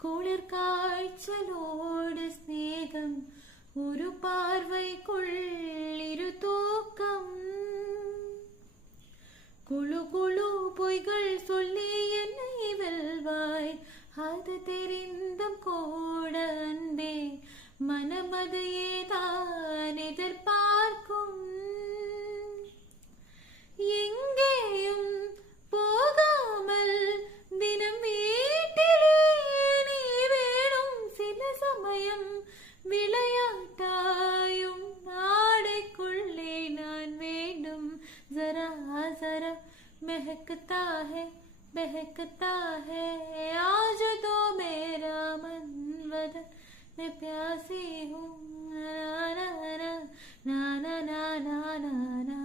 குளிர் காய்ச்சலோடு ஸ்நேகம் ஒரு பார்வைக்குள் இரு தூக்கம் குழு குழு பொய்கள் சொல்லி என்னை வெல்வாய் அது தெரிந்தும் கூட அன்பே மனமதையே தான் எதிர்பார்க்கும் எங்கேயும் போகாமல் தினம் வீட்டிலே நீ வேணும் சில சமயம் விளையாட்டாயும் நாடைக்குள்ளே நான் வேண்டும் जरा जरा महकता है बहकता है आज तो मेरा मन बदन मैं प्यासी हूँ ना ना ना ना ना ना ना ना